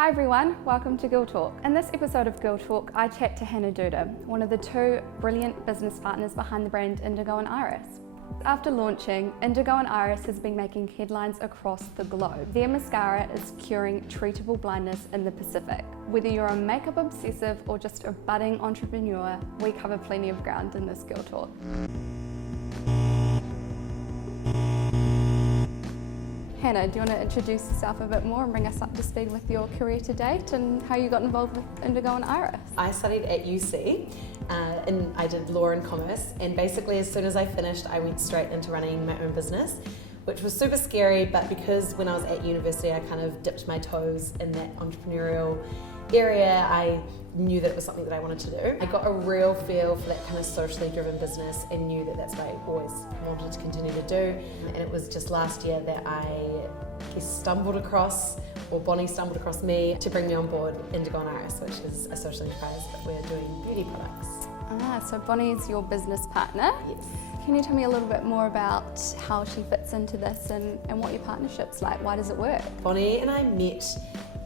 Hi everyone, welcome to Girl Talk. In this episode of Girl Talk, I chat to Hannah Duda, one of the two brilliant business partners behind the brand Indigo and Iris. After launching, Indigo and Iris has been making headlines across the globe. Their mascara is curing treatable blindness in the Pacific. Whether you're a makeup obsessive or just a budding entrepreneur, we cover plenty of ground in this Girl Talk. Hannah, do you want to introduce yourself a bit more and bring us up to speed with your career to date and how you got involved with Indigo and Iris? I studied at UC and I did law and commerce, and basically as soon as I finished I went straight into running my own business, which was super scary, but because when I was at university I kind of dipped my toes in that entrepreneurial area, I knew that it was something that I wanted to do. I got a real feel for that kind of socially driven business and knew that that's what I always wanted to continue to do. And it was just last year that I stumbled across, or Bonnie stumbled across me to bring me on board Indigo and Iris, which is a social enterprise, but we're doing beauty products. So Bonnie's your business partner. Yes. Can you tell me a little bit more about how she fits into this and what your partnership's like? Why does it work? Bonnie and I met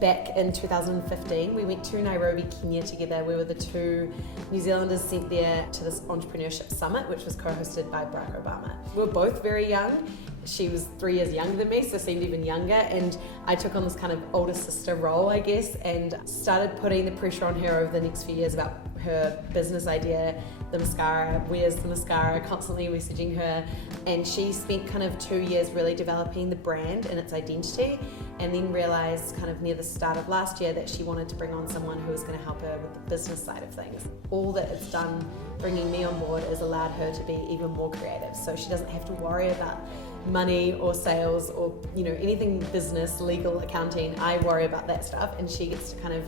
back in 2015. We went to Nairobi, Kenya together. We were the two New Zealanders sent there to this entrepreneurship summit, which was co-hosted by Barack Obama. We were both very young. She was 3 years younger than me, so seemed even younger, and I took on this kind of older sister role, I guess, and started putting the pressure on her over the next few years about her business idea, the mascara, where's the mascara, constantly messaging her, and she spent kind of 2 years really developing the brand and its identity, and then realised kind of near the start of last year that she wanted to bring on someone who was going to help her with the business side of things. All that it's done bringing me on board has allowed her to be even more creative, so she doesn't have to worry about money or sales or anything business, legal, accounting. I worry about that stuff, and she gets to kind of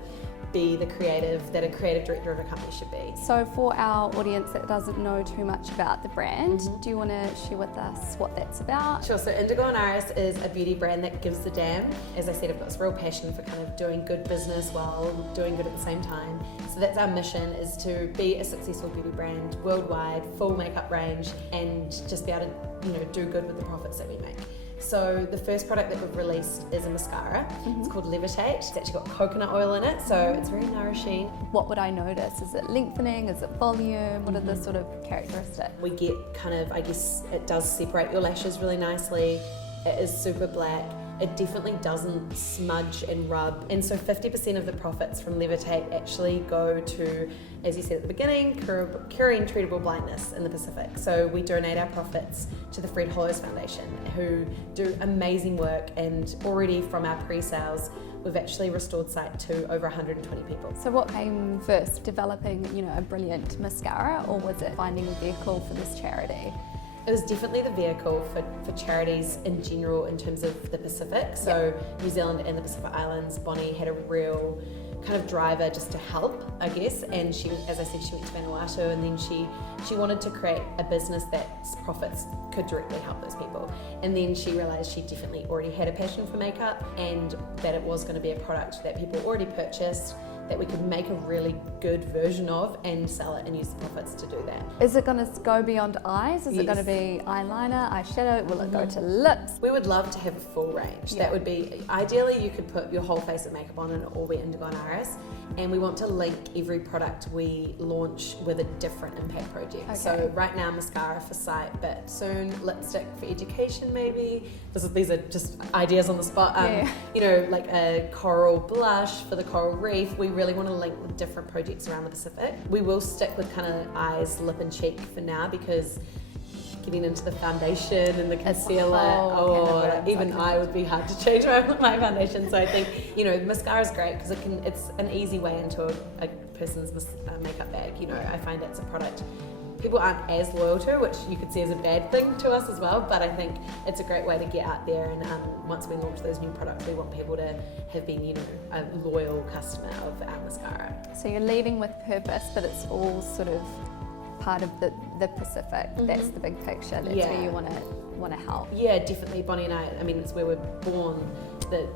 be the creative that a creative director of a company should be. So for our audience that doesn't know too much about the brand, do you want to share with us what that's about? Sure, so Indigo and Iris is a beauty brand that gives a damn. As I said, I've got this real passion for kind of doing good business while doing good at the same time. So that's our mission, is to be a successful beauty brand worldwide, full makeup range, and just be able to do good with the profits that we make. So the first product that we've released is a mascara. It's called Levitate. It's actually got coconut oil in it, so it's very nourishing. What would I notice? Is it lengthening? Is it volume? What are the sort of characteristics? We get kind of, I guess, it does separate your lashes really nicely. It is super black. It definitely doesn't smudge and rub. And so 50% of the profits from Levitate actually go to, as you said at the beginning, curing treatable blindness in the Pacific. So we donate our profits to the Fred Hollows Foundation, who do amazing work, and already from our pre-sales, we've actually restored sight to over 120 people. So what came first, developing a brilliant mascara, or was it finding a vehicle for this charity? It was definitely the vehicle for charities in general in terms of the Pacific. So New Zealand and the Pacific Islands, Bonnie had a real kind of driver just to help, I guess. And she, as I said, she went to Vanuatu, and then she wanted to create a business that's profits could directly help those people. And then she realised she definitely already had a passion for makeup, and that it was going to be a product that people already purchased, that we could make a really good version of and sell it and use the profits to do that. Is it going to go beyond eyes? Is it going to be eyeliner, eyeshadow? Will it go to lips? We would love to have a full range. That would be, ideally you could put your whole face of makeup on and it will be Indigo and Iris. And we want to link every product we launch with a different impact project. Okay. So right now mascara for sight, but soon lipstick for education maybe. These are just ideas on the spot. Like a coral blush for the coral reef. We really want to link with different projects around the Pacific. We will stick with kind of eyes, lip and cheek for now, because getting into the foundation and the concealer, even I would be hard to change my foundation. So I think mascara is great because it's an easy way into a person's makeup bag. I find it's a product people aren't as loyal to, which you could see as a bad thing to us as well, but I think it's a great way to get out there, and once we launch those new products, we want people to have been a loyal customer of our mascara. So you're leading with purpose, but it's all sort of part of the Pacific. That's the big picture. That's where you want to help. Yeah, definitely. Bonnie and I mean, it's where we're born.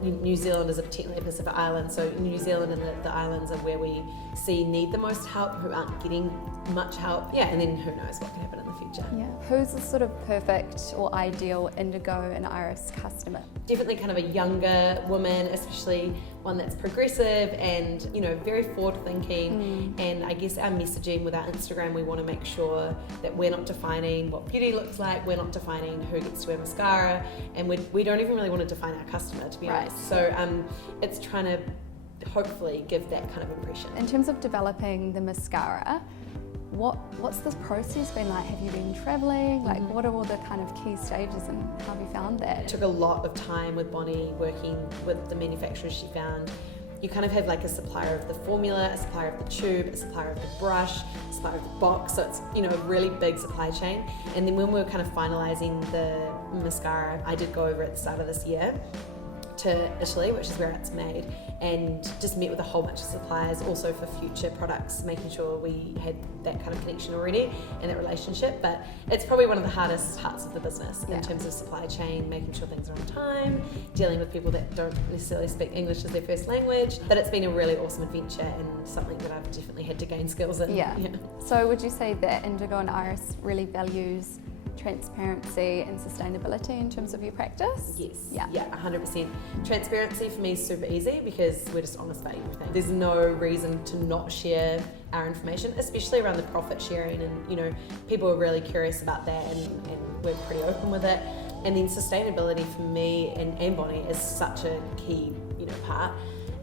New Zealand is technically a Pacific island, so New Zealand and the islands are where we need the most help, who aren't getting much help. Yeah, and then who knows what can happen in the future. Yeah. Who's the sort of perfect or ideal Indigo and Iris customer? Definitely kind of a younger woman, especially one that's progressive and, you know, very forward thinking. And I guess our messaging with our Instagram, we want to make sure that we're not defining what beauty looks like, we're not defining who gets to wear mascara, and we don't even really want to define our customer, to be honest. So it's trying to hopefully give that kind of impression. In terms of developing the mascara, what's this process been like? Have you been travelling? Like, what are all the kind of key stages, and how have you found that? It took a lot of time with Bonnie working with the manufacturers she found. You kind of have like a supplier of the formula, a supplier of the tube, a supplier of the brush, a supplier of the box, so it's, you know, a really big supply chain. And then when we were kind of finalising the mascara, I did go over at the start of this year to Italy, which is where it's made, and just met with a whole bunch of suppliers also for future products, making sure we had that kind of connection already and that relationship. But it's probably one of the hardest parts of the business in terms of supply chain, making sure things are on time, dealing with people that don't necessarily speak English as their first language. But it's been a really awesome adventure and something that I've definitely had to gain skills in. So would you say that Indigo and Iris really values transparency and sustainability in terms of your practice? Yes. Yeah, 100%. Transparency for me is super easy because we're just honest about everything. There's no reason to not share our information, especially around the profit sharing, and, you know, people are really curious about that, and we're pretty open with it. And then sustainability for me and Bonnie is such a key, you know, part.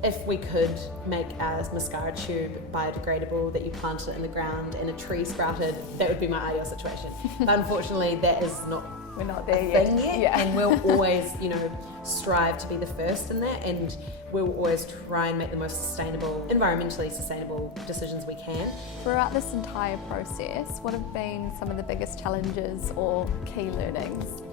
If we could make our mascara tube biodegradable, that you planted it in the ground and a tree sprouted, that would be my ideal situation. But unfortunately, that is not We're not there yet. And we'll always, you know, strive to be the first in that, and we'll always try and make the most sustainable, environmentally sustainable decisions we can. Throughout this entire process, what have been some of the biggest challenges or key learnings?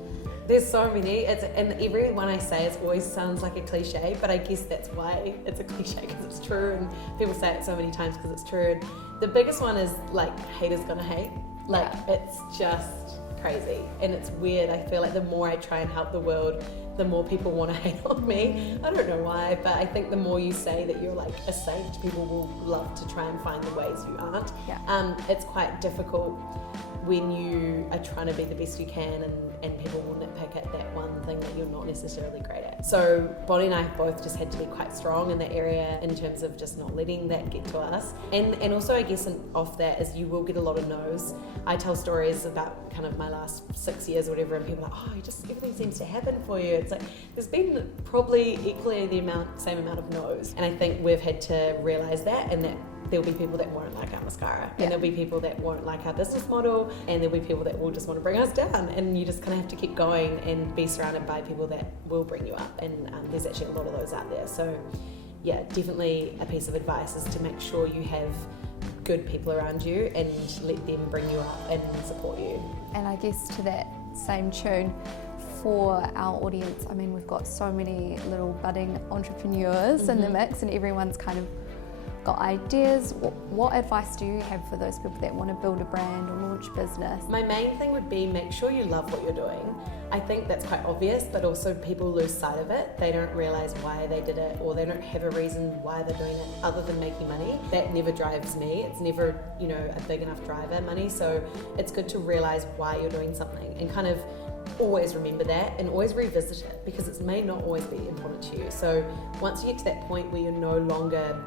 There's so many, and every one I say it always sounds like a cliche, but I guess that's why it's a cliche, because it's true, and people say it so many times because it's true. And the biggest one is, like, haters gonna hate. Like, it's just crazy, and it's weird. I feel like the more I try and help the world, the more people want to hate on me. I don't know why, but I think the more you say that you're like a saint, people will love to try and find the ways you aren't. It's quite difficult when you are trying to be the best you can, and people will nitpick at that one thing that you're not necessarily great at. So Bonnie and I both just had to be quite strong in that area in terms of just not letting that get to us. And also, I guess, off that is you will get a lot of no's. I tell stories about kind of my last 6 years or whatever, and people are like, oh, everything seems to happen for you. It's like, there's been probably equally same amount of no's. And I think we've had to realise that, and that there'll be people that won't like our mascara, and there'll be people that won't like our business model, and there'll be people that will just want to bring us down, and you just kind of have to keep going and be surrounded by people that will bring you up, and there's actually a lot of those out there. So yeah, definitely a piece of advice is to make sure you have good people around you and let them bring you up and support you. And I guess to that same tune, for our audience, I mean, we've got so many little budding entrepreneurs in the mix, and everyone's kind of got ideas. What advice do you have for those people that want to build a brand or launch business? My main thing would be make sure you love what you're doing. I think that's quite obvious, but also people lose sight of it. They don't realise why they did it, or they don't have a reason why they're doing it other than making money. That never drives me. It's never, you know, a big enough driver, money. So it's good to realise why you're doing something, and kind of always remember that, and always revisit it, because it may not always be important to you. So once you get to that point where you're no longer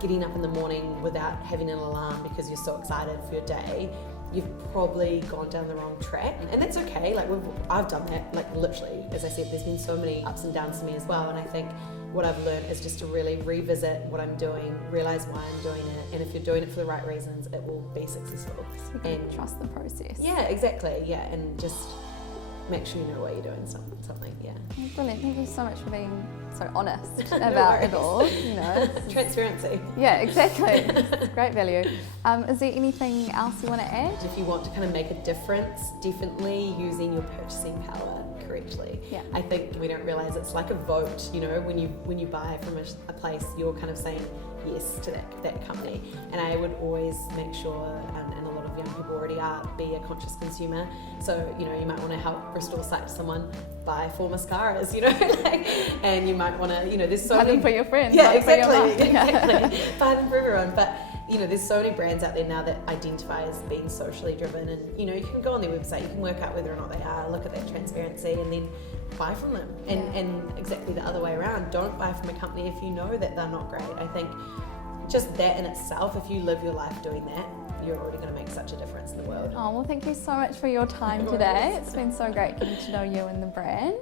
getting up in the morning without having an alarm because you're so excited for your day, you've probably gone down the wrong track. And that's okay. Like, I've done that, like, literally. As I said, there's been so many ups and downs to me as well, and I think what I've learned is just to really revisit what I'm doing, realise why I'm doing it, and if you're doing it for the right reasons, it will be successful. So you can trust the process. Yeah, exactly. Yeah, and just make sure you know why you're doing something. Yeah. Oh, brilliant. Thank you so much for being so honest about it all. You know, transparency. Yeah, exactly. It's great value. Is there anything else you want to add? If you want to kind of make a difference, definitely using your purchasing power correctly. Yeah. I think we don't realise it's like a vote. You know, when you buy from a place, you're kind of saying yes to that company. And I would always make sure, and a lot of young people already are, be a conscious consumer. So, you know, you might want to help restore sight to someone, buy 4 mascaras, you know, like, and you might want to, you know, there's so buy many. Them for your friends. Yeah, exactly. Exactly. Buy them for everyone. But you know, there's so many brands out there now that identify as being socially driven, and you know, you can go on their website, you can work out whether or not they are, look at that transparency, and then buy from them. And exactly the other way around, don't buy from a company if you know that they're not great. I think just that in itself, if you live your life doing that, you're already going to make such a difference in the world. Oh, well, thank you so much for your time today. It's been so great getting to know you and the brand.